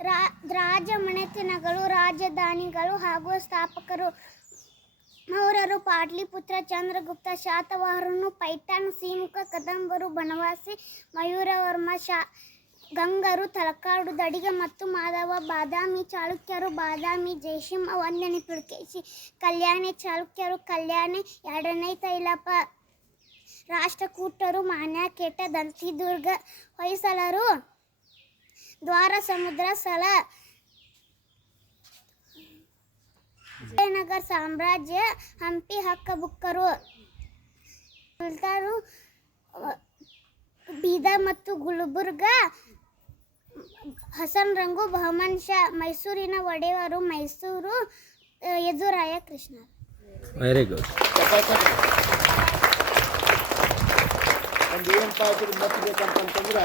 ರಾ ಮನೆತನಗಳು ರಾಜಧಾನಿಗಳು ಹಾಗೂ ಸ್ಥಾಪಕರು. ಮೌರರು, ಪಾಟ್ಲಿಪುತ್ರ, ಚಂದ್ರಗುಪ್ತ ಶಾತವಾಹರನು ಪೈಠಾನ್ ಸೀಮುಖ ಕದಂಬರು, ಬನವಾಸಿ, ಮಯೂರವರ್ಮ, ಶಾ, ಗಂಗರು, ತಲಕಾಡು, ದಡಿಗ ಮತ್ತು ಮಾಧವ, ಬಾದಾಮಿ ಚಾಲುಕ್ಯರು ಬಾದಾಮಿ ಜಯಸಿಂಹ ಒಂದನೇ ಪುಲಕೇಶಿ, ಕಲ್ಯಾಣಿ ಚಾಲುಕ್ಯರು ಕಲ್ಯಾಣಿ, ಎರಡನೇ ತೈಲಪ, ರಾಷ್ಟ್ರಕೂಟರು ಮಾನ್ಯಕೇಟ ದಂತಿದುರ್ಗ ಹೊಯ್ಸಳರು ದ್ವಾರ ಸಮುದ್ರ ಸಲ ವಿಜಯನಗರ ಸಾಮ್ರಾಜ್ಯ ಹಂಪಿ ಹಕ್ಕಬುಕ್ಕರು ಸುಲ್ತಾನು ಅಹ್, ಬೀದರ್ ಮತ್ತು ಗುಲ್ಬರ್ಗ. ಹಸನ್ ರಂಗು ಬಹಮನ್ ಶಾ ಮೈಸೂರಿನ ಒಡೆಯವರು ಮೈಸೂರು ಯದುರಾಯ ಕೃಷ್ಣ. ವೆರಿ ಗುಡ್ ಒಂದು ಏನಪ್ಪ ಮತ್ತೆ ಬೇಕಂತಂದ್ರೆ